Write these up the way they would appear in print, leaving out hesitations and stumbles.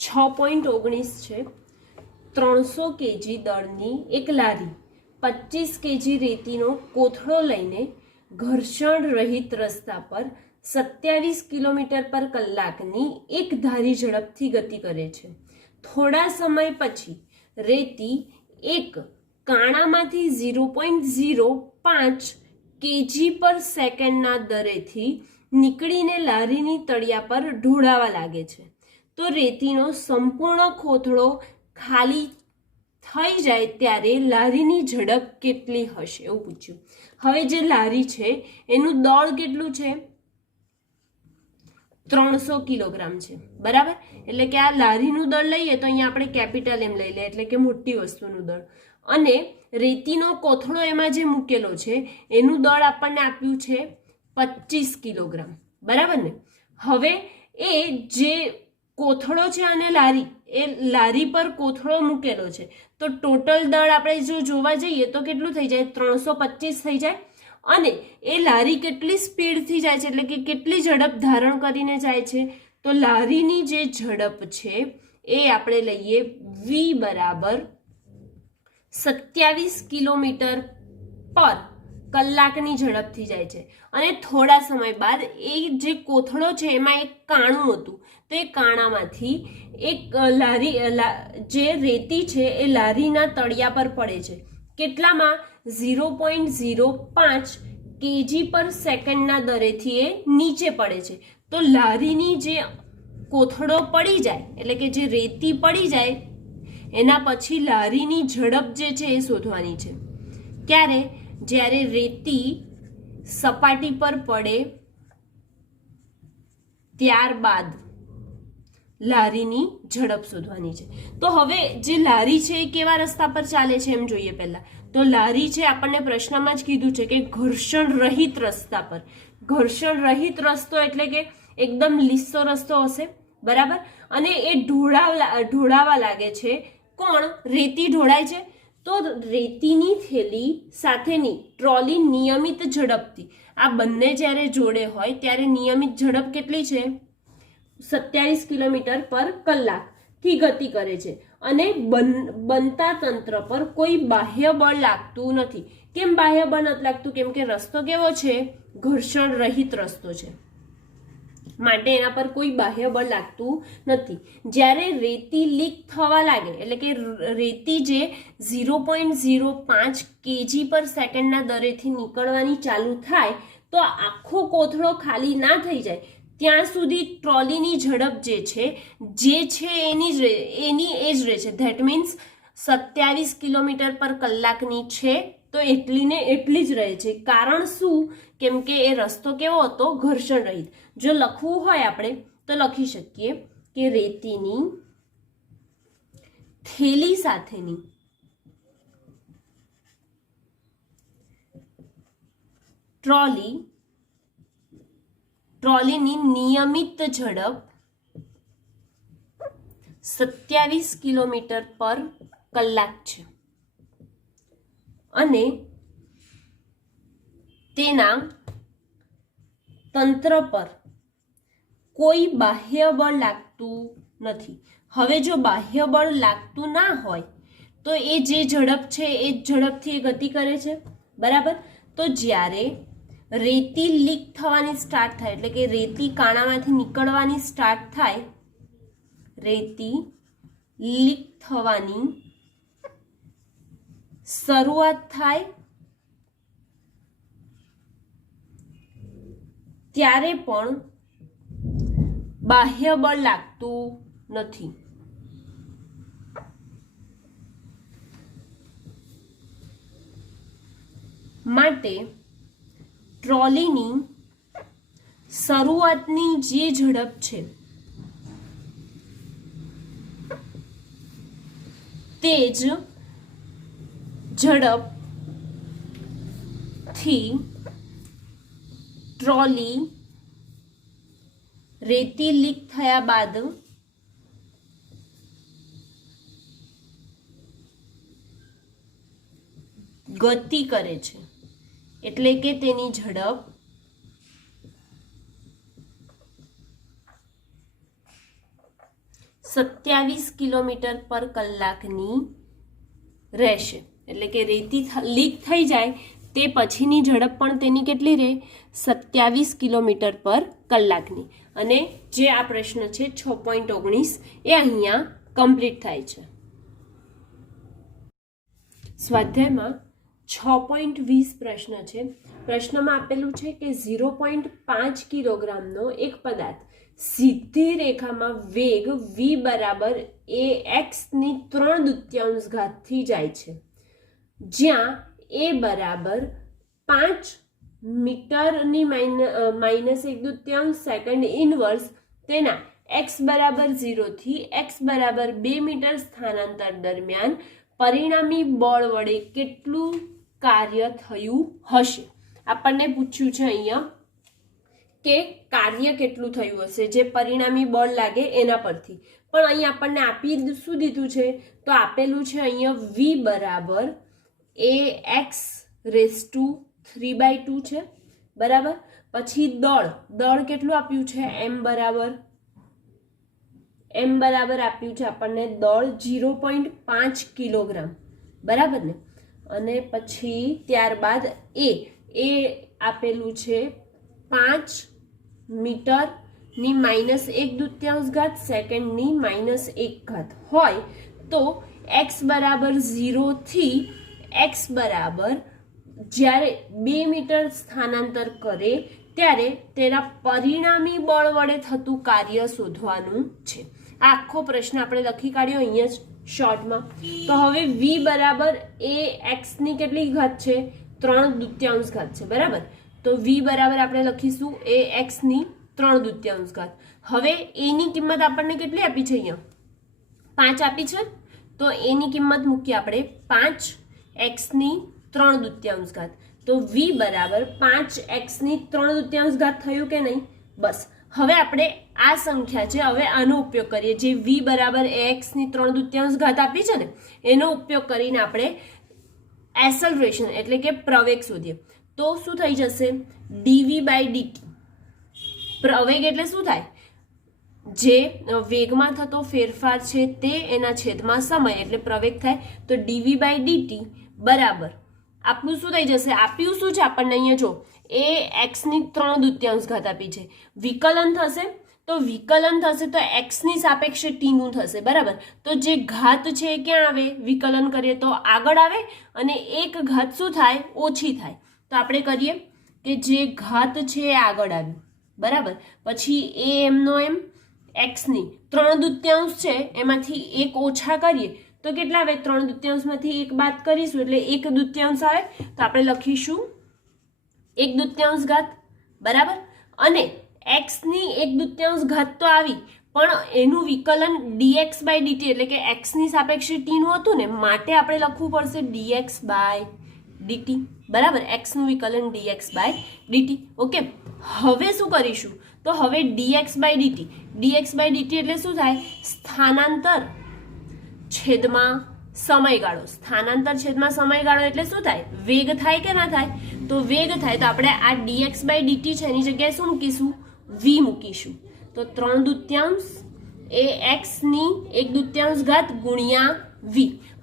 6.19 છે. 300 કેજી દળની એક લારી 25 કેજી રેતીનો કોથળો લઈને ઘર્ષણ રહિત રસ્તા પર 27 કિલોમીટર પર કલાકની એક ધારી ઝડપથી ગતિ કરે છે. થોડા સમય પછી રેતી એક કાણામાંથી 0.05 કેજી પર સેકન્ડના દરેથી નીકળીને લારીની તળિયા પર ઢોળાવા લાગે છે. તો રેતીનો સંપૂર્ણ કોથળો ખાલી થઈ જાય ત્યારે લારીની ઝડપ કેટલી હશે એવું પૂછ્યું. હવે જે લારી છે એનું દળ કેટલું છે? 300 કિલોગ્રામ છે, બરાબર. એટલે કે આ લારીનું દળ લઈએ તો અહીંયા આપણે કેપિટલ એમ લઈ લઈએ, એટલે કે મોટી વસ્તુનું દળ. અને રેતીનો કોથળો એમાં જે મૂકેલો છે એનું દળ આપણને આપ્યું છે 25 કિલોગ્રામ, બરાબર ને. હવે એ જે કોથળો છે અને લારી, એ લારી પર કોથળો મૂકેલો છે, તો ટોટલ દળ આપણે જો જોવા જઈએ તો કેટલું થઈ જાય? 325 થઈ જાય. અને એ લારી કેટલી સ્પીડથી જાય છે, એટલે કે કેટલી ઝડપ ધારણ કરીને જાય છે? તો લારીની જે ઝડપ છે એ આપણે લઈએ v બરાબર 27 કિલોમીટર પર કલાકની ઝડપથી જાય છે. અને થોડા સમય બાદ એ જે કોથળો છે એમાં એક કાણું હતું, તો એ કાણામાંથી એક લારી જે રેતી છે એ લારીના તળિયા પર પડે છે. કેટલામાં? 0.05 કેજી પર સેકન્ડના દરેથી એ નીચે પડે છે. તો લારીની જે કોથળો પડી જાય, એટલે કે જે રેતી પડી જાય એના પછી લારીની ઝડપ જે છે એ શોધવાની છે. ક્યારે? જ્યારે રેતી સપાટી પર પડે ત્યારબાદ લારીની ઝડપ શોધવાની છે. તો હવે જે લારી છે એ કેવા રસ્તા પર ચાલે છે એમ જોઈએ પહેલા. તો લારી છે આપણને પ્રશ્નમાં જ કીધું છે કે ઘર્ષણ રહિત રસ્તા પર. ઘર્ષણ રહિત રસ્તો એટલે કે એકદમ લીસો રસ્તો હશે, બરાબર. અને એ ઢોળાવા લાગે છે. કોણ? રેતી ઢોળાય છે. તો રેતીની થેલી સાથેની ટ્રોલી નિયમિત ઝડપથી, આ બંને જ્યારે જોડે હોય ત્યારે નિયમિત ઝડપ કેટલી છે? 27 કિલોમીટર પર કલાકથી ગતિ કરે છે. અને બનતા તંત્ર પર કોઈ બાહ્ય બળ લાગતું નથી. કેમ બાહ્ય બળ નથી લાગતું? કેમ કે રસ્તો કેવો છે? ઘર્ષણ રહિત રસ્તો છે, માટે એના પર કોઈ બાહ્ય બળ લાગતું નથી. જ્યારે રેતી લીક થવા લાગે, એટલે કે રેતી જે 0.05 કેજી પર સેકન્ડના દરેથી નીકળવાની ચાલુ થાય, તો આખો કોથળો ખાલી ના થઈ જાય ત્યાં સુધી ટ્રોલીની ઝડપ જે છે એની એ જ રહે છે. ધેટ મીન્સ 27 કિલોમીટર પર કલાકની છે, તો એટલી ને એટલી જ રહે છે. કારણ શું? કેમ કે એ રસ્તો કેવો હતો? ઘર્ષણ રહિત. જો લખવું હોય આપણે તો લખી શકીએ કે રેતીની થેલી સાથેની ટ્રોલીની નિયમિત ઝડપ 27 કિલોમીટર પર કલાક છે. અને તેના તંત્ર પર કોઈ બાહ્ય બળ લાગતું નથી. હવે જો બાહ્ય બળ લાગતું ના હોય તો એ જે ઝડપ છે એ ઝડપથી ગતિ કરે છે, બરાબર. તો જ્યારે રેતી લીક થવાની સ્ટાર્ટ થાય, એટલે કે રેતી કાણામાંથી નીકળવાની સ્ટાર્ટ થાય, રેતી લીક થવાની શરૂઆત થાય ત્યારે પણ બાહ્ય બળ લાગતું નથી. માટે ટ્રોલીની શરૂઆતની જે ઝડપ છે તે જ ઝડપથી ટ્રોલી રેતી લીક થયા બાદ ગતિ કરે છે. એટલે કે તેની ઝડપ 27 કિલોમીટર પર કલાકની રહેશે. એટલે કે રેતી લીક થઈ જાય તે પછીની ઝડપ પણ તેની કેટલી રહે? 27 કિલોમીટર પર કલાકની. અને જે આ પ્રશ્ન છે 6.19 એ અહીંયા કમ્પ્લીટ થાય છે. સ્વાધ્યાયમાં 6.20 પ્રશ્ન છે. પ્રશ્નમાં આપેલું છે કે 0.5 કિલોગ્રામનો એક પદાર્થ સીધી રેખામાં વેગ v બરાબર ax ની 3/2 થી જાય છે, જ્યાં a બરાબર 5 મીટરની -1/2 સેકન્ડ ઇનવર્સ તેના x બરાબર 0 થી x બરાબર 2 મીટર સ્થાનાંતર દરમિયાન પરિણામી બળ વડે કેટલું કાર્ય થયું હશે. આપણને પૂછ્યું છે અહીંયા કે કાર્ય કેટલું થયું હશે જે પરિણામી બળ લાગે એના પરથી. પણ અહીંયા આપણને આપી શું દીધું છે? તો આપેલું છે અહીંયા v બરાબર ax રેઝ ટુ 3/2 છે, બરાબર. પછી દળ કેટલું આપ્યું છે? m બરાબર આપ્યું છે આપણને દળ 0.5 કિલોગ્રામ, બરાબર ને. અને પછી ત્યારબાદ એ આપેલું છે 5 મીટરની -1/2 સેકન્ડની -1 હોય તો x બરાબર 0 થી x બરાબર જ્યારે 2 મીટર સ્થાનાંતર કરે ત્યારે તેના પરિણામી બળ વડે થતું કાર્ય શોધવાનું છે. આ આખો પ્રશ્ન આપણે લખી કાઢ્યો અહીંયા જ શોર્ટમાં. તો હવે v બરાબર એ x ની કેટલી ઘાત છે? 3/2 છે, બરાબર. તો v બરાબર આપણે લખીશું એ x ની 3/2. હવે a ની કિંમત આપણને કેટલી આપી છે? અહીંયા 5 આપી છે. તો a ની કિંમત મૂકીએ આપણે 5x ની 3/2. તો v બરાબર 5x ની 3/2 થયું કે નહીં? બસ. હવે આપણે આ સંખ્યા છે, હવે આનો ઉપયોગ કરીએ. જે v બરાબર ax ની 3/2 આપી છે ને એનો ઉપયોગ કરીને આપણે એસેલરેશન એટલે કે પ્રવેગ શોધીએ. તો શું થઈ જશે? dv/dt. પ્રવેગ એટલે શું થાય? જે વેગમાં થતો ફેરફાર છે તે એના છેદમાં સમય એટલે પ્રવેગ થાય. તો dv/dt બરાબર આપણું શું થઈ જશે? આપ્યું શું છે આપણને અહીંયા? જો એ x ની 3/2 આપી છે. વિકલન થશે તો x ની સાપેક્ષે t નું થશે, બરાબર. તો જે ઘાત છે એ ક્યાં આવે? વિકલન કરીએ તો આગળ આવે અને એક ઘાત શું થાય? ઓછી થાય. તો આપણે કરીએ કે જે ઘાત છે એ આગળ આવી, બરાબર. પછી એ એમનો એમ x ની 3/2 છે એમાંથી એક ઓછા કરીએ તો કેટલા આવે? 3/2 એક બાદ કરીશું એટલે 1/2 આવે. તો આપણે લખીશું 1/2, બરાબર. અને x ની 1/2 તો આવી, પણ એનું વિકલન dx/dt એટલે કે x ની સાપેક્ષે t નું હતું ને, માટે આપણે લખવું પડશે dx/dt, બરાબર. x નું વિકલન dx/dt. ઓકે. હવે શું કરીશું? તો હવે dx/dt એટલે શું થાય? સ્થાનાંતર છેદમાં સમયગાળો. સ્થાનાંતર છેદમાં સમયગાળો એટલે શું થાય? વેગ થાય કે ના થાય? તો વેગ થાય. તો આપણે આ dx/dt છે એની જગ્યાએ શું મૂકીશું? v મૂકીશું. તો 3/2 એ x ની 1/2 ગુણ્યા v.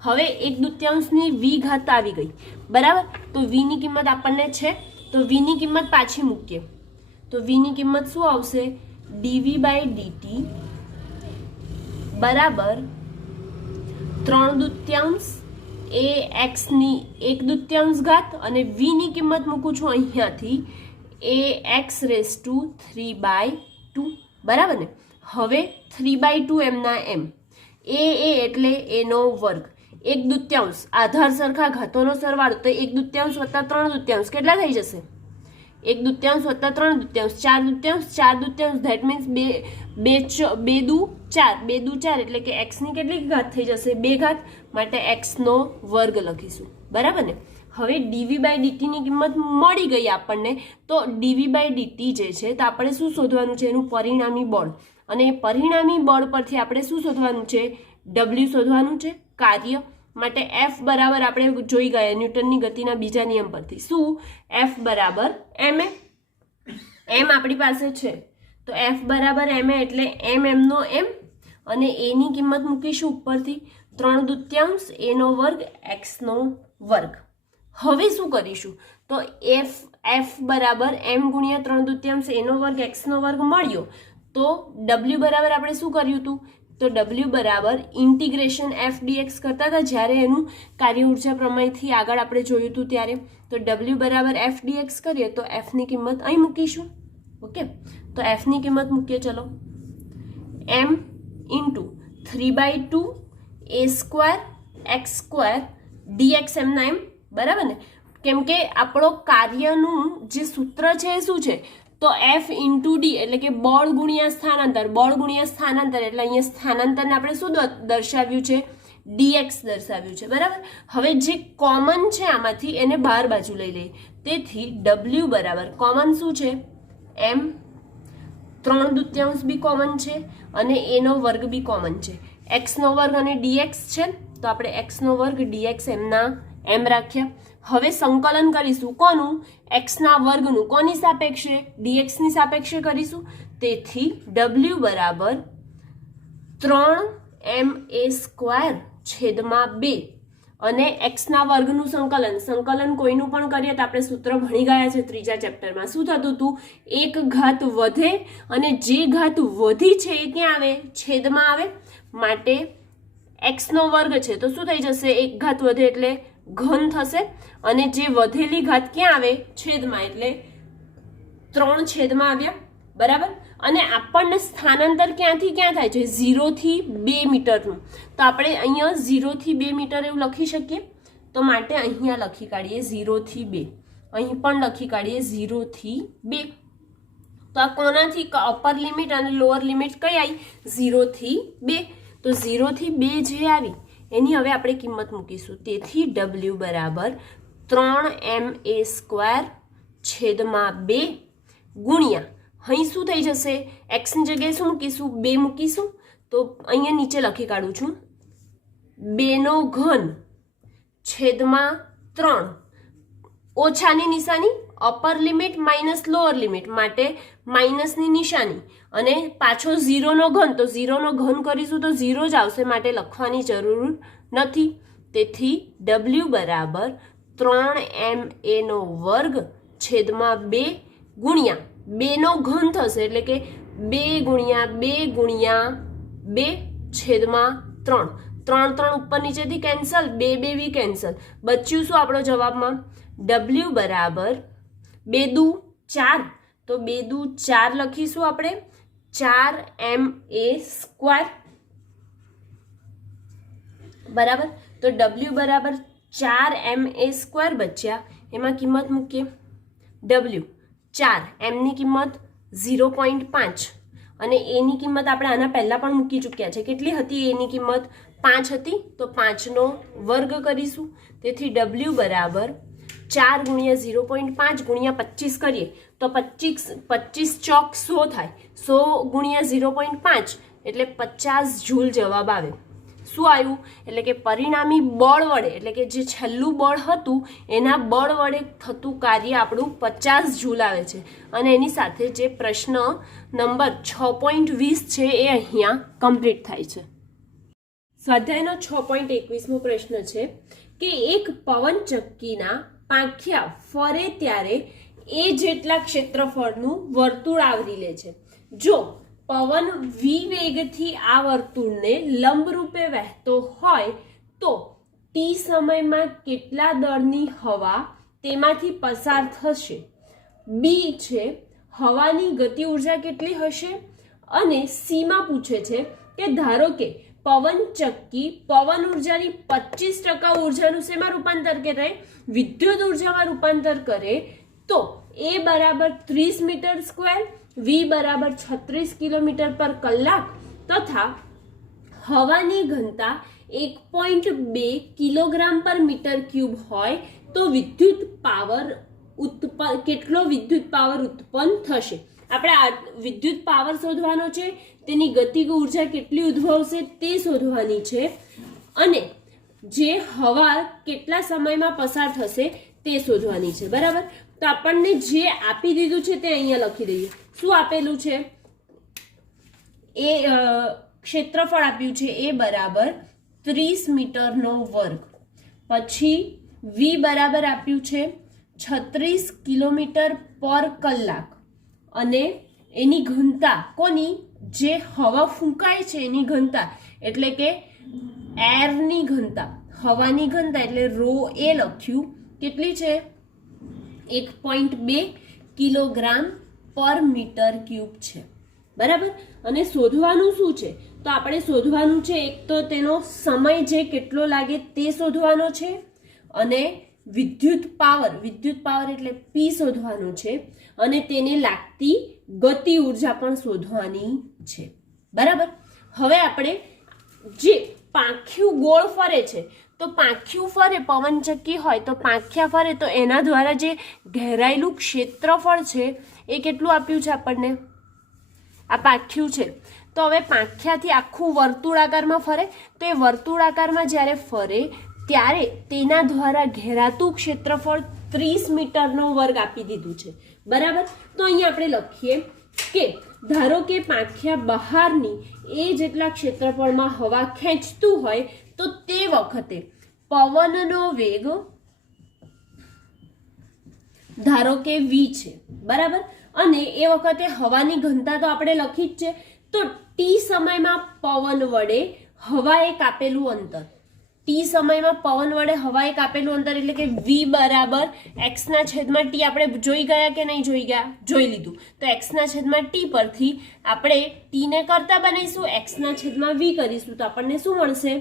હવે 1/2 ની v ઘાત આવી ગઈ, બરાબર. તો v ની કિંમત આપણને છે તો v ની કિંમત પાછી મૂકીએ. તો v ની કિંમત શું આવશે? dv/dt બરાબર 3/2 એ x ની 1/2 અને v ની કિંમત મૂકું છું અહીંયાથી ax રેઝ ટુ 3/2, બરાબર ને. હવે 3/2 એમના એમ એ એટલે એનો વર્ગ 1/2 આધાર સરખા ઘાતોનો સરવાળો તો 1/2 વત્તા 3/2 કેટલા થઈ જશે? 1/2 વત્તા 3/2 4/2 ધેટ મીન્સ 2 4 એટલે કે x ની કેટલી ઘાત થઈ જશે? 2 માટે x નો વર્ગ લખીશું, બરાબર ને. હવે dv/dt ની કિંમત મળી ગઈ આપણને. તો dv/dt જે છે તો આપણે શું શોધવાનું છે? એનું પરિણામી બળ. અને પરિણામી બળ પરથી આપણે શું શોધવાનું છે? w શોધવાનું છે, કાર્ય. માટે F બરાબર આપણે જોઈ ગયા ન્યૂટનની ગતિના બીજા નિયમ પરથી. શું? F બરાબર ma. m આપણી પાસે છે તો F બરાબર ma એટલે m નો m અને એની કિંમત મૂકીશું ઉપરથી 3/2 એનો વર્ગ એક્સનો વર્ગ. હવે શું કરીશું તો એફ બરાબર એમ ગુણ્યા 3/2 એનો વર્ગ એક્સનો વર્ગ મળ્યો તો ડબલ્યુ બરાબર આપણે શું કર્યું હતું તો ડબલ્યુ બરાબર ઇન્ટિગ્રેશન એફ ડીએક્સ કરતા હતા જ્યારે એનું કાર્ય ઉર્જા પ્રમેયથી આગળ આપણે જોયું હતું ત્યારે. તો ડબલ્યુ બરાબર એફ ડીએક્સ કરીએ તો એફની કિંમત અહીં મૂકીશું. ઓકે, તો એફની કિંમત મૂકીએ. ચલો, એમ ઇન્ટુ 3/2 એ સ્ક્વેર એક્સ સ્ક્વેર ડીએક્સ એમના એમ, બરાબર ને? કેમ કે આપણો કાર્યનું જે સૂત્ર છે એ શું છે તો એફ ઇન્ટુ ડી એટલે કે બળ ગુણ્યા સ્થાનાંતર. બળ ગુણ્યા સ્થાનાંતર એટલે અહીંયા સ્થાનાંતરને આપણે શું દર્શાવ્યું છે ડીએક્સ દર્શાવ્યું છે, બરાબર. હવે જે કોમન છે આમાંથી એને બહાર બાજુ લઈ લઈએ. તેથી ડબલ્યુ બરાબર કોમન શું છે એમ 3/2 બી કોમન છે અને એનો વર્ગ બી કોમન છે. એક્સનો વર્ગ અને ડીએક્સ છે તો આપણે એક્સનો વર્ગ ડીએક્સ એમના એમ રાખ્યા. હવે સંકલન કરીશું કોનું એક્સના વર્ગનું કોની સાપેક્ષે ડીએક્સની સાપેક્ષે કરીશું. તેથી ડબલ્યુ બરાબર 3ma² છેદમાં 2 અને એક્સના વર્ગનું સંકલન કોઈનું પણ કરીએ તો આપણે સૂત્ર ભણી ગયા છે ત્રીજા ચેપ્ટરમાં. શું થતું હતું એક ઘાત વધે અને જે ઘાત વધી છે એ ક્યાં આવે છેદમાં આવે. માટે એક્સનો વર્ગ છે તો શું થઈ જશે એક ઘાત વધે એટલે ઘન થશે અને જે વધેલી ઘાત ક્યાં આવે છેદમાં એટલે 3 છેદમાં આવ્યા, બરાબર. અને આપણને સ્થાનાંતર ક્યાંથી ક્યાં થાય છે 0 થી 2 મીટરનું. તો આપણે અહીંયા 0 થી 2 મીટર એવું લખી શકીએ. તો માટે અહીંયા લખી કાઢીએ 0 થી 2, અહીં પણ લખી કાઢીએ 0 થી 2. તો આ કોનાથી અપર લિમિટ અને લોઅર લિમિટ કઈ આવી 0 થી 2. તો 0 થી 2 જે આવી એની હવે આપણે કિંમત મૂકીશું. તેથી ડબલ્યુ બરાબર 3ma² છેદમાં 2 ગુણ્યા અહીં શું થઈ જશે એક્સની જગ્યાએ શું મૂકીશું 2 મૂકીશું. તો અહીંયા નીચે લખી કાઢું છું 2નો ઘન છેદમાં 3 ઓછાની નિશાની upper limit minus lower limit માટે માઇનસની નિશાની અને પાછો 0નો ઘન તો 0નો ઘન કરીશું તો 0 જ આવશે માટે લખવાની જરૂર નથી. તેથી ડબલ્યુ બરાબર 3ma² છેદમાં 2 ગુણ્યા 2નો ઘન થશે એટલે કે 2 ગુણ્યા 2 ગુણ્યા 2 છેદમાં 3. 3 ઉપર નીચેથી કેન્સલ 2 બી કેન્સલ બચ્યું શું આપણો જવાબમાં ડબલ્યુ બરાબર 2 દુ 4 તો 2 દુ 4 લખીશું આપણે 4ma², બરાબર. તો ડબલ્યુ બરાબર 4ma² બચ્યા. એમાં કિંમત મૂકીએ. ડબલ્યુ 4 એમની કિંમત 0.5 અને એની કિંમત આપણે આના પહેલાં પણ મૂકી ચૂક્યા છે. કેટલી હતી એની કિંમત 5 હતી તો 5નો વર્ગ કરીશું. તેથી ડબલ્યુ બરાબર 4 ગુણ્યા 0.5 ગુણ્યા 25 કરીએ તો 25 ચોક 100 થાય. 100 ગુણ્યા 0.5 એટલે 50 જૂલ જવાબ આવે. શું આવ્યું એટલે કે પરિણામી બળ વડે એટલે કે જે છેલ્લું બળ હતું એના બળ વડે થતું કાર્ય આપણું 50 જૂલ આવે છે. અને એની સાથે જે પ્રશ્ન નંબર 6.20 છે એ અહીંયા કમ્પ્લીટ થાય છે. સ્વાધ્યાયનો 6.21મો પ્રશ્ન છે કે એક પવનચક્કીના પાંખિયા ફરે ત્યારે એ જેટલા ક્ષેત્રફળનું વર્તુળ આવરી લે છે. જો પવન વી વેગથી આ વર્તુળને લંબરૂપે વહેતો હોય તો ટી સમયમાં કેટલા દળની હવા તેમાંથી પસાર થશે. બી છે હવાની ગતિ ઉર્જા કેટલી હશે અને સીમાં પૂછે છે કે ધારો કે પવનચક્કી પવન ઉર્જાની 25% ઉર્જાનું શેમાં રૂપાંતર કરે વિદ્યુત ઉર્જામાં રૂપાંતર કરે તો એ બરાબર 30 મીટર સ્ક્વેર, વી બરાબર 36 કિલોમીટર પર કલાક તથા હવાની ઘનતા 1.2 કિલોગ્રામ પર મીટર ક્યુબ હોય તો વિદ્યુત પાવર કેટલો વિદ્યુત પાવર ઉત્પન્ન થશે. આપણે આ વિદ્યુત પાવર શોધવાનો છે, તેની ગતિક ઉર્જા કેટલી ઉદ્ભવશે તે શોધવાની છે અને જે હવા કેટલા સમયમાં પસાર થશે તે શોધવાની છે, બરાબર. તો આપણને જે આપી દીધું છે તે અહીંયા લખી દઈએ. શું આપેલું છે? એ ક્ષેત્રફળ આપ્યું છે એ બરાબર 30 મીટરનો વર્ગ. પછી v બરાબર આપ્યું છે 36 કિલોમીટર પર કલાક અને એની ઘનતા કોની, જે હવા ફૂંકાય છે એની ઘનતા એટલે કે એરની ઘનતા, હવાની ઘનતા એટલે રો એ લખ્યું કેટલી છે 1.2 કિલોગ્રામ પર મીટર ક્યુબ છે. બરાબર. અને શોધવાનું શું છે, તો આપણે શોધવાનું છે એક તો તેનો સમય જે કેટલો લાગે તે શોધવાનો છે અને વિદ્યુત પાવર એટલે પી શોધવાનું છે અને તેને લાગતી ગતિ ઉર્જા પણ શોધવાની છે. બરાબર. હવે આપણે જે પાંખ્યું ગોળ ફરે છે તો પાંખ્યું ફરે, પવનચક્કી હોય તો પાંખ્યા ફરે તો એના દ્વારા જે ઘેરાયેલું ક્ષેત્રફળ છે એ કેટલું આપ્યું છે આપણને, આ પાંખ્યું છે. તો હવે પાંખ્યાથી આખું વર્તુળાકારમાં ફરે તો એ વર્તુળાકારમાં જ્યારે ફરે ત્યારે તેના દ્વારા ઘેરાતું ક્ષેત્રફળ 30 મીટરનો વર્ગ આપી દીધું છે. બરાબર. તો અહીંયા આપણે લખીએ કે ધારો કે પાંખ્યા બહારની એ જેટલા ક્ષેત્રફળમાં હવા ખેંચતું હોય તો તે વખતે પવનનો વેગ ધારો કે v છે. બરાબર. અને એ વખતે હવાની ઘનતા તો આપણે લખી જ છે. તો ટી સમયમાં પવન વડે હવાએ કાપેલું અંતર, ટી સમયમાં પવન વડે હવાએ કાપેલું અંતર એટલે કે v બરાબર x ના છેદમાં t. આપણે જોઈ ગયા કે નહીં જોઈ ગયા, જોઈ લીધું. તો x ના છેદમાં t પરથી આપણે t ને કરતા બનાવીશું, x ના છેદમાં v કરીશું તો આપણને શું મળશે,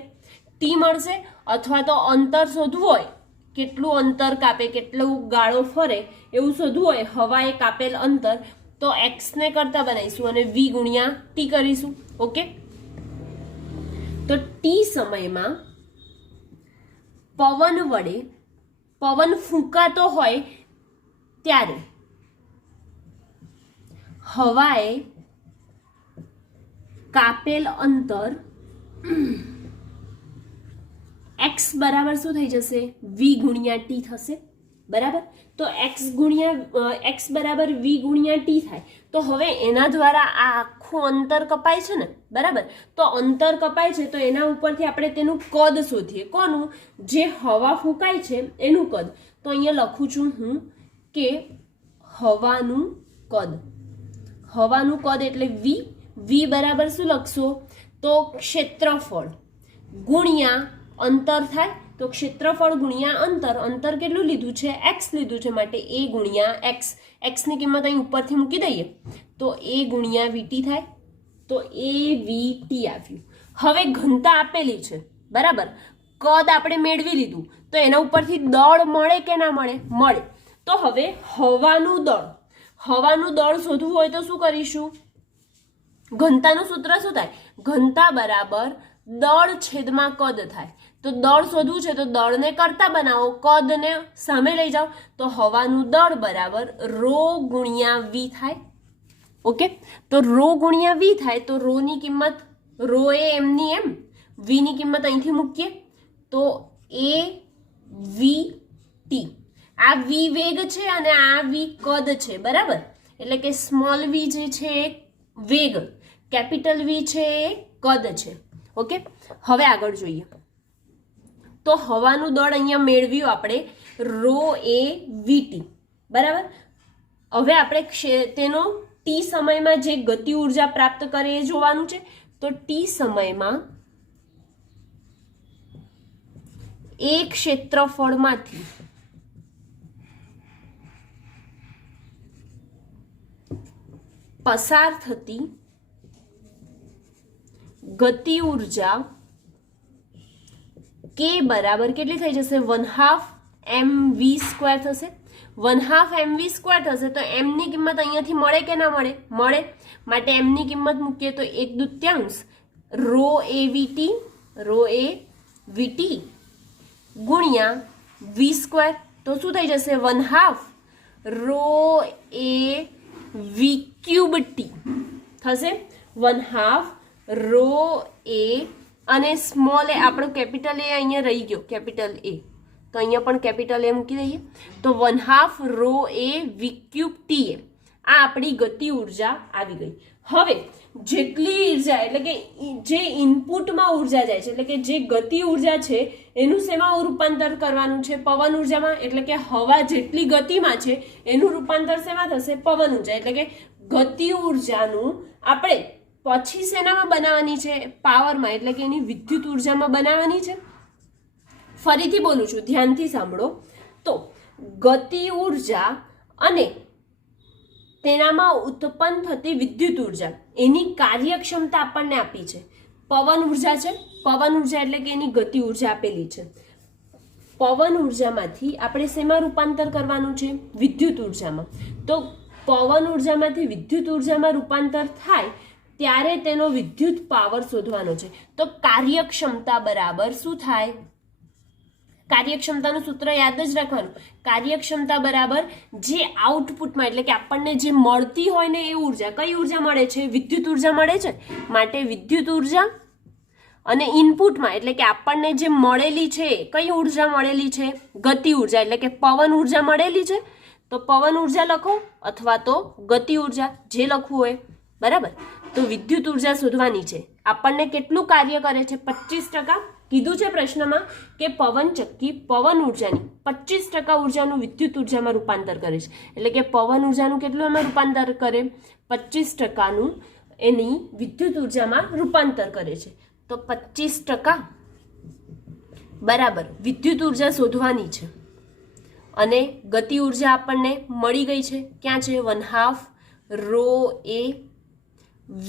t મળશે. અથવા તો અંતર શોધવું હોય, કેટલું અંતર કાપે, કેટલું ગાળો ફરે એવું શોધવું હોય હવાએ કાપેલ અંતર, તો x ને કરતા બનાવીશું અને v ગુણ્યા t કરીશું. ઓકે. તો t સમયમાં પવન વડે, પવન ફૂંકાતો હોય ત્યારે હવાએ કાપેલ અંતર x બરાબર શું થઈ જશે, v ગુણ્યા t થશે. બરાબર. તો x બરાબર v ગુણ્યા t થાય. તો હવે એના દ્વારા આ આખું અંતર કપાય છે ને. બરાબર. તો અંતર કપાય છે તો એના ઉપરથી આપણે તેનું કદ શોધીએ. કોનું, જે હવા ફૂંકાય છે એનું કદ. તો અહીંયા લખું છું હું કે હવાનું કદ, હવાનું કદ એટલે v બરાબર શું લખશો, તો ક્ષેત્રફળ ગુણ્યા અંતર થાય. તો ક્ષેત્રફળ ગુણ્યા અંતર કેટલું લીધું છે, x લીધું છે, માટે a ગુણ્યા x. x ની કિંમત અહીં ઉપરથી મૂકી દઈએ તો a ગુણ્યા vt થાય. તો a vt આવ્યું. હવે ઘનતા આપેલી છે. બરાબર. કદ આપણે મેળવી લીધું તો એના ઉપરથી દળ મળે કે ના મળે, મળે. તો હવે હવાનું દળ શોધવું હોય તો શું કરીશું, ઘનતાનું સૂત્ર શું થાય, ઘનતા બરાબર દળ છેદમાં કદ થાય. તો દળ શોધવું છે તો દળને કરતા બનાવો, કદને સામે લઈ જાઓ. તો હવાનું દળ બરાબર રો ગુણ્યા v થાય. ઓકે. તો રો ગુણ્યા v થાય. તો રો ની કિંમત, રો એ એમની એમ, v ની કિંમત અહીંથી મૂકીએ તો a v t. આ v વેગ છે અને આ v કદ છે. બરાબર. એટલે કે સ્મોલ v જે છે એ વેગ, કેપિટલ v છે એ કદ છે. ઓકે. હવે આગળ જોઈએ તો હવાનું દળ અહીંયા મેળવ્યું આપણે રો એ વીટી. બરાબર. હવે આપણે તેનો ટી સમયમાં જે ગતિ ઉર્જા પ્રાપ્ત કરે એ જોવાનું છે. તો ટી સમયમાં એ ક્ષેત્રફળમાંથી પસાર થતી ગતિ ઉર્જા કે બરાબર કેટલી થઈ જશે, 1/2 mv² થશે. 1/2 mv² થશે. તો m ની કિંમત અહીંયાથી મળે કે ના મળે, મળે. માટે m ની કિંમત મૂકીએ તો 1/2 રો એ વીટી ગુણ્યા v². તો શું થઈ જશે, 1/2 રો એ v³ t થશે. 1/2 રો એ અને સ્મોલ એ આપણો કેપિટલ એ અહીંયા રહી ગયો, કેપિટલ એ. તો અહીંયા પણ કેપિટલ એ મૂકી દઈએ. તો 1/2 રો એ v³ t. આ આપણી ગતિ ઉર્જા આવી ગઈ. હવે જેટલી ઉર્જા એટલે કે જે ઇનપુટમાં ઉર્જા જાય છે એટલે કે જે ગતિ ઉર્જા છે એનું શેમાં રૂપાંતર કરવાનું છે? પવન ઉર્જામાં. એટલે કે હવા જેટલી ગતિમાં છે એનું રૂપાંતર શેમાં થશે? પવન ઉર્જા. એટલે કે ગતિ ઉર્જાનું આપણે પછી શેનામાં બનાવવાની છે? પાવરમાં, એટલે કે એની વિદ્યુત ઉર્જામાં બનાવવાની છે. ફરીથી બોલું છું, ધ્યાનથી સાંભળો. તો ગતિ ઉર્જા અને તેનામાં ઉત્પન્ન થતી વિદ્યુત ઉર્જા એની કાર્યક્ષમતા આપણને આપી છે. પવન ઉર્જા છે, પવન ઉર્જા એટલે કે એની ગતિ ઉર્જા આપેલી છે. પવન ઉર્જામાંથી આપણે શેમાં રૂપાંતર કરવાનું છે? વિદ્યુત ઉર્જામાં. તો પવન ઉર્જામાંથી વિદ્યુત ઉર્જામાં રૂપાંતર થાય ત્યારે તેનો વિદ્યુત પાવર શોધવાનો છે. તો કાર્યક્ષમતા બરાબર શું થાય? કાર્યક્ષમતાનું સૂત્ર યાદ જ રાખવાનું. કાર્યક્ષમતા બરાબર જે આઉટપુટમાં એટલે કે આપણને જે મળતી હોય ને એ ઉર્જા. કઈ ઉર્જા મળે છે? વિદ્યુત ઉર્જા મળે છે. માટે વિદ્યુત ઉર્જા અને ઇનપુટમાં એટલે કે આપણને જે મળેલી છે કઈ ઉર્જા મળેલી છે? ગતિ ઉર્જા. એટલે કે પવન ઉર્જા મળેલી છે તો પવન ઉર્જા લખો અથવા તો ગતિ ઉર્જા, જે લખવું હોય. બરાબર. તો વિદ્યુત ઉર્જા શોધવાની છે. આપણને કેટલું કાર્ય કરે છે? 25%. કીધું છે પ્રશ્નમાં કે પવન ચક્કી પવન ઉર્જાની 25% ઉર્જાનું વિદ્યુત ઉર્જામાં રૂપાંતર કરે છે. એટલે કે પવન ઉર્જાનું કેટલું એમાં રૂપાંતર કરે? 25%નું એની વિદ્યુત ઉર્જામાં રૂપાંતર કરે છે. તો 25% બરાબર વિદ્યુત ઉર્જા શોધવાની છે. અને ગતિ ઉર્જા આપણને મળી ગઈ છે. ક્યાં છે? 1/2 ρ a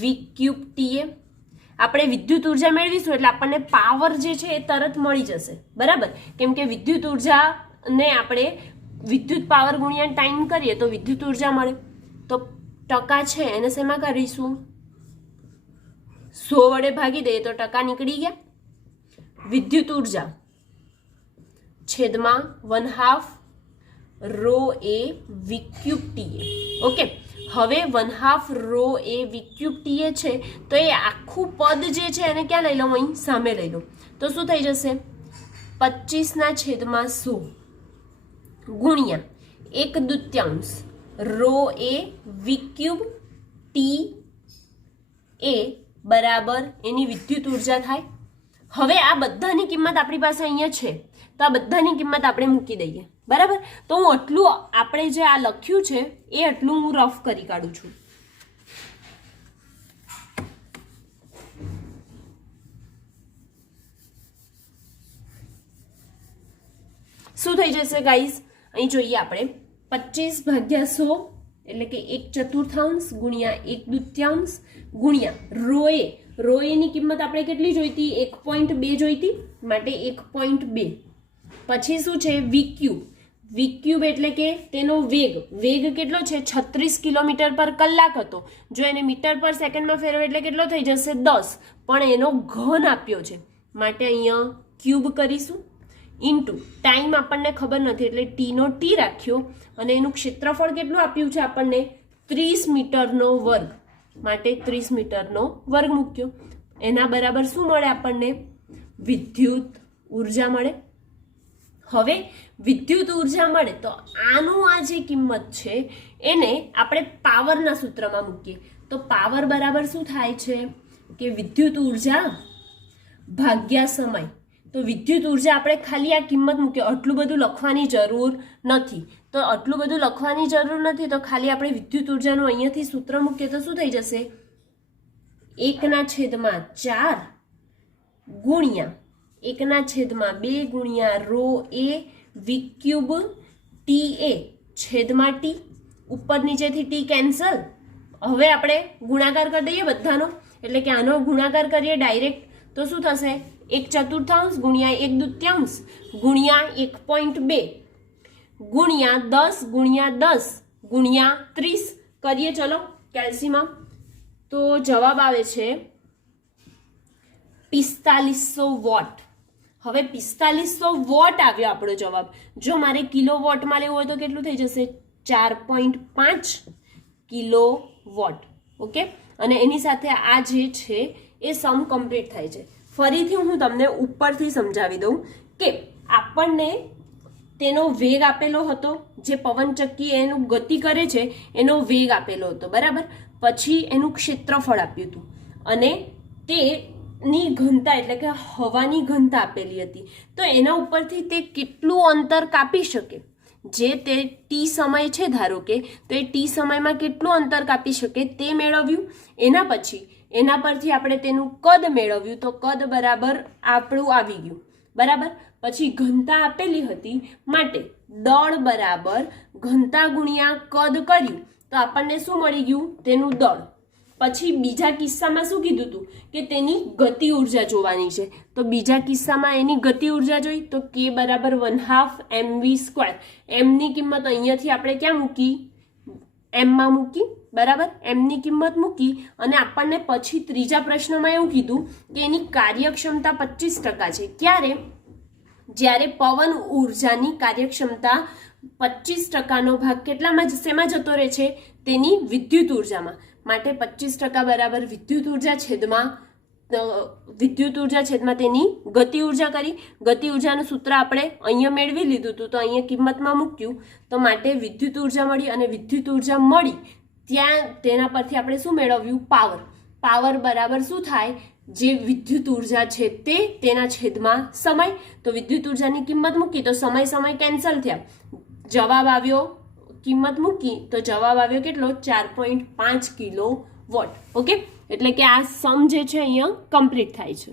v ક્યુબ ટી એ. આપણે વિદ્યુત ઉર્જા મેળવીશું એટલે આપણને પાવર જે છે એ તરત મળી જશે. બરાબર. કેમ કે વિદ્યુત ઉર્જાને આપણે વિદ્યુત પાવર ગુણ્યા ટાઈમ કરીએ તો વિદ્યુત ઉર્જા મળે. તો ટકા છે એને શેમાં કરીશું? 100 વડે ભાગી દઈએ તો ટકા નીકળી ગયા. વિદ્યુત ઉર્જા છેદમાં 1/2 ρ a v cube T A. Okay. હવે 1/2 ρ a v ક્યુબ ટી એ છે તો એ આખું પદ જે છે એને ક્યાં લઈ લઉં? અહીં સામે લઈ લઉં. તો શું થઈ જશે? 25/100 ગુણ્યા 1/2 ρ a v ક્યુબ ટી એ બરાબર એની વિદ્યુત ઉર્જા થાય. હવે આ બધાની કિંમત આપણી પાસે અહીંયા છે તો આ બધાની કિંમત આપણે મૂકી દઈએ. બરાબર. તો હું આટલું આપણે જે આ લખ્યું છે એ આટલું હું રફ કરી કાઢું છું. શું થઈ જશે ગાઈઝ? અહીં જોઈએ આપણે 25/100 એટલે કે 1/4 ગુણ્યા 1/2 ગુણ્યા ρ a ની કિંમત આપણે કેટલી જોઈતી? 1.2 જોઈતી. માટે 1.2. પછી શું છે? v ક્યુબ એટલે કે તેનો વેગ કેટલો છે? 36 કિલોમીટર પર કલાક હતો. જો એને મીટર પર સેકન્ડમાં ફેરવે એટલે કેટલો થઈ જશે? 10. પણ એનો ઘન આપ્યો છે માટે અહીંયા ક્યુબ કરીશું. ઇન્ટુ ટાઈમ આપણને ખબર નથી એટલે ટી નો ટી રાખ્યો અને એનું ક્ષેત્રફળ કેટલું આપ્યું છે આપણને? 30 મીટરનો વર્ગ. માટે 30 મીટરનો વર્ગ મૂક્યો. એના બરાબર શું મળે આપણને? વિદ્યુત ઉર્જા મળે. હવે વિદ્યુત ઉર્જા મળે તો આનું આ જે કિંમત છે એને આપણે પાવરના સૂત્રમાં મૂકીએ તો પાવર બરાબર શું થાય છે? કે વિદ્યુત ઉર્જા ભાગ્યા સમય. તો વિદ્યુત ઉર્જા આપણે ખાલી આ કિંમત મૂકીએ. આટલું બધું લખવાની જરૂર નથી. તો આટલું બધું લખવાની જરૂર નથી તો ખાલી આપણે વિદ્યુત ઉર્જાનું અહીંયાથી સૂત્ર મૂકીએ તો શું થઈ જશે? 1/4 ગુણ્યા 1/2 ગુણ્યા ρ a v ક્યુબ ટી એ છેદમાં ટી. ઉપર નીચેથી ટી કેન્સલ. હવે આપણે ગુણાકાર કરી દઈએ બધાનો. એટલે કે આનો ગુણાકાર કરીએ ડાયરેક્ટ તો શું થશે? 1/4 ગુણ્યા 1/2 ગુણ્યા 1.2 ગુણ્યા 10 ગુણ્યા 10 ગુણ્યા 30 કરીએ. ચલો કેલ્સીમાં. તો જવાબ આવે છે 4500 વોટ. હવે 4500 વોટ આવ્યો આપણો જવાબ. જો મારે કિલો વોટમાં લેવું હોય તો કેટલું થઈ જશે? 4.5 કિલો વોટ. ઓકે. અને એની સાથે આ જે છે એ સમ કમ્પ્લીટ થાય છે. ફરીથી હું તમને ઉપરથી સમજાવી દઉં કે આપણને તેનો વેગ આપેલો હતો. જે પવનચક્કી એનું ગતિ કરે છે એનો વેગ આપેલો હતો. બરાબર. પછી એનું ક્ષેત્રફળ આપ્યું હતું અને તેની ઘનતા એટલે કે હવાની ઘનતા આપેલી હતી. તો એના ઉપરથી તે કેટલું અંતર કાપી શકે, જે તે ટી સમય છે ધારો કે, તો એ ટી સમયમાં કેટલું અંતર કાપી શકે તે મેળવ્યું. એના પછી એના પરથી આપણે તેનું કદ મેળવ્યું, તો કદ બરાબર આપણું આવી ગયું. બરાબર. પછી ઘનતા આપેલી હતી માટે દળ બરાબર ઘનતા ગુણ્યા કદ કર્યું તો આપણને શું મળી ગયું? તેનું દળ. પછી બીજા કિસ્સામાં શું કીધું હતું કે તેની ગતિ ઉર્જા જોવાની છે. તો બીજા કિસ્સામાં એની ગતિ ઉર્જા જોઈ તો k બરાબર 1/2 mv². એમની કિંમત અહીંયાથી આપણે ક્યાં મૂકી? એમમાં મૂકી. બરાબર. એમની કિંમત મૂકી અને આપણને પછી ત્રીજા પ્રશ્નમાં એવું કીધું કે એની કાર્યક્ષમતા 25% છે. ક્યારે? જ્યારે પવન ઉર્જાની કાર્યક્ષમતા 25%નો ભાગ કેટલામાં શેમાં જતો રહે છે? તેની વિદ્યુત ઉર્જામાં. માટે 25% બરાબર વિદ્યુત ઉર્જા છેદમાં તેની ગતિ ઉર્જા કરી. ગતિ ઉર્જાનું સૂત્ર આપણે અહીંયા મેળવી લીધું હતું, તો અહીંયા કિંમતમાં મૂક્યું, તો માટે વિદ્યુત ઉર્જા મળી. અને વિદ્યુત ઉર્જા મળી ત્યાં તેના પરથી આપણે શું મેળવ્યું? પાવર. પાવર બરાબર શું થાય? જે વિદ્યુત ઉર્જા છે તે તેના છેદમાં સમય. તો વિદ્યુત ઉર્જાની કિંમત મૂકી તો સમય કેન્સલ થયા. જવાબ આવ્યો, કિંમત મૂકી તો જવાબ આવ્યો કેટલો? 4.5 કિલોવોટ. ઓકે, એટલે કે આ સમ જે છે અહીંયા કમ્પ્લીટ થાય છે.